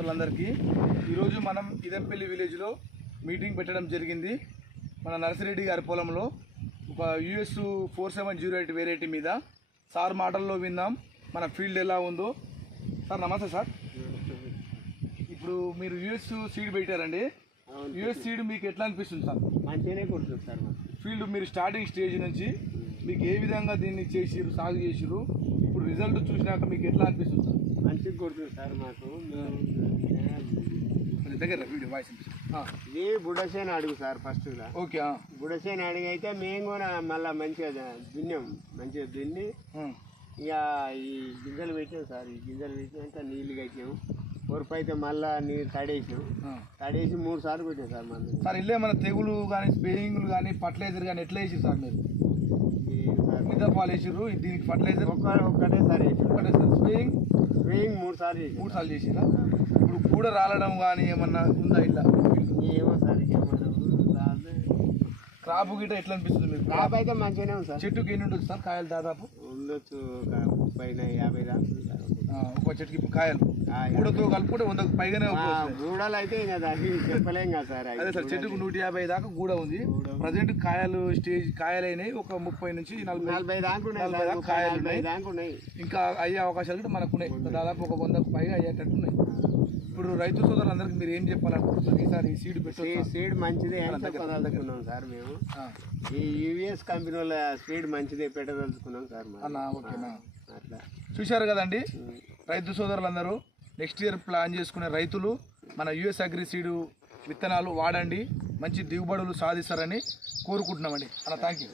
అందరికీ ఈరోజు మనం ఇదంపల్లి విలేజ్లో మీటింగ్ పెట్టడం జరిగింది. మన నర్సిరెడ్డి గారి పొలంలో ఒక US 4708 వెరైటీ మీద సార్ మాటల్లో విందాం మన ఫీల్డ్ ఎలా ఉందో. సార్ నమస్తే సార్. ఇప్పుడు మీరు US సీడ్ పెట్టారండి. US సీడ్ మీకు ఎట్లా అనిపిస్తుంది సార్? మంచిగానే కొడుతుంది సార్. ఫీల్డ్ మీరు స్టార్టింగ్ స్టేజ్ నుంచి మీకు ఏ విధంగా దీన్ని చేసిరు, సాగు చేసిరు, ఇప్పుడు రిజల్ట్ చూసినాక మీకు ఎట్లా అనిపిస్తుంది సార్? మంచిగా కొడుతుంది సార్. మాకు దగ్గర వీడియో వాయిస్ ఇది బుడసేన అడుగు సార్. ఫస్ట్గా ఓకే బుడసేన అడుగు అయితే మేము కూడా మళ్ళీ మంచిగా దున్నాం. మంచిగా దున్ని ఇక ఈ గింజలు పెట్టాం సార్. ఈ గింజలు పెట్టినాక నీళ్ళు కట్టాము. పొరుపు అయితే మళ్ళీ నీళ్ళు తడేసాం. తడేసి 3 సార్లు కొట్టాం సార్. మంది సార్ ఇల్లే మన తెగులు కానీ స్ప్రేయింగ్లు కానీ ఫర్టిలైజర్ కానీ ఎట్లా వేసారు సార్? మీరు ఎన్ని దఫాలు వేసారు దీనికి? ఫర్టిలైజర్ ఒక్కటే సార్ వేసారు. ఒకటే సార్. స్ప్రేయింగ్ 3 సార్లు చేసి 3 సార్లు చేసిరా? ఇప్పుడు కూడా రాలడం కానీ ఏమన్నా ఉందా? ఇలా ఏమో సార్. క్రాప్ గిట్ట ఎట్లా అనిపిస్తుంది మీకు? క్రాప్ అయితే మంచిగానే ఉంది సార్. చెట్టుకి ఎన్ని ఉంటుంది సార్ కాయలు? దాదాపు ఉండొచ్చు ఒక 30-50 దాకా. ఒక చెట్టుకి ఇప్పుడు కాయలు గూడతో కలుపుకుంటే 100కు పైగానే గూడలు అయితే ఇంకా దాన్ని చెప్పలేం కదా సార్. అదే సార్, చెట్టుకు 150 దాకా గూడ ఉంది. ప్రజెంట్ కాయలు స్టేజ్ కాయలు అయినాయి. ఒక 30 నుంచి 40 దాకా కాయలు ఉన్నాయి. ఇంకా అయ్యే అవకాశాలు కూడా మనకు ఉన్నాయి. దాదాపు ఒక 100కు పైగా అయ్యేటట్టు ఉన్నాయి. ఇప్పుడు రైతు సోదరులందరికీ మీరు ఏం చెప్పాలనుకుంటున్నారు? ఈసారి ఈ సీడ్ సీడ్ మంచిదే పెట్టదలుచుకున్నాం సార్. మేము ఈ US కంపెనీ వాళ్ళ సీడ్ మంచిదే పెట్టదలుచుకున్నాం సార్. ఓకేనా? అట్లా చూశారు కదండి రైతు సోదరులందరూ. నెక్స్ట్ ఇయర్ ప్లాన్ చేసుకునే రైతులు మన US అగ్రి సీడ్ విత్తనాలు వాడండి. మంచి దిగుబడులు సాధిస్తారని కోరుకుంటున్నామండి. Thank you.